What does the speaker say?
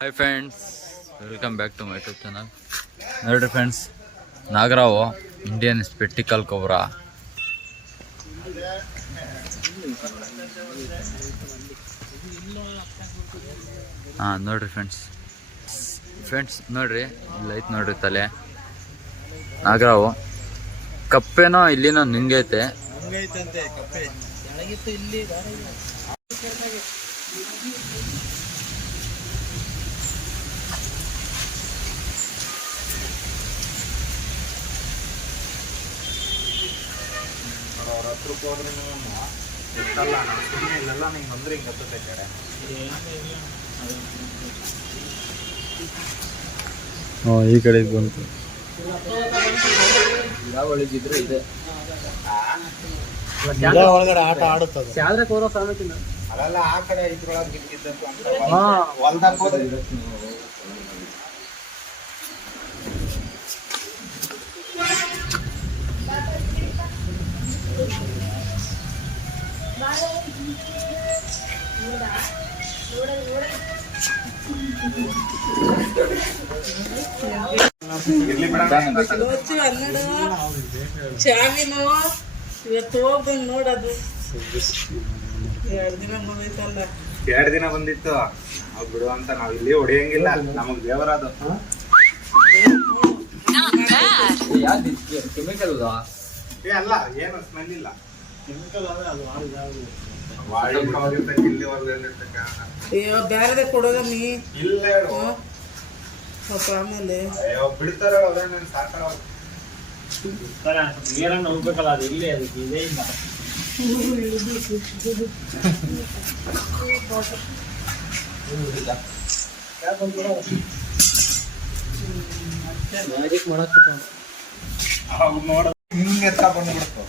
Hi friends, welcome back to my YouTube channel. ನೋಡ್ರಿ friends, ನಾಗರಾವು Indian spectacle cobra. ನೋಡ್ರಿ friends ನೋಡ್ರಿ, ಇಲ್ಲೈತೆ ನೋಡ್ರಿ ತಲೆ ನಾಗರಾವು. ಕಪ್ಪೇನೋ ಇಲ್ಲಿನೋ ನುಂಗೈತೆ. ಈ ಕಡೆ ಬಂತು. ಇದೆ ಒಳಗಡೆ ಆಟ ಆಡುತ್ತದೆ. ಅಲ್ಲ, ಆ ಕಡೆ ಇದ್ರೊಳಗೆ ಹೊಲ್ದಾಗ ಚಾವಿನು ಇವತ್ತು ಹೋಗ್ದಂಗ್ ನೋಡೋದು. 2 ದಿನ ಬಂದೈತಲ್ಲ, 2 ದಿನ ಬಂದಿತ್ತು. ನಾವು ಬಿಡುವಂತ, ನಾವ್ ಇಲ್ಲಿ ಹೊಡೆಯಂಗಿಲ್ಲ, ನಮಗ್ ದೇವರಾದ. ಕೆಮಿಕಲ್ ಅಲ್ಲ, ಏನು ಸ್ಮೆಲ್ ಇಲ್ಲ. ಅಯ್ಯೋ ಬ್ಯಾರದೆ ಕೊಡೋದ ನೀ ಇಲ್ಲ ಹೇಳು. ಆಮೇಲೆ ಬಿಡ್ತಾರ ಸಾಕ ನೀರನ್ನು ಹೋಗ್ಬೇಕಲ್ಲ, ಅದು ಇಲ್ಲೇ ಅದಕ್ಕೆ ಇದೇ ಇಲ್ಲ. ಮ್ಯಾಜಿಕ್ ಮಾಡಕ್ ನೋಡ ಹಿಂಗೆ ಎತ್ತ ಬಂದ್ಬಿಡ್ತು.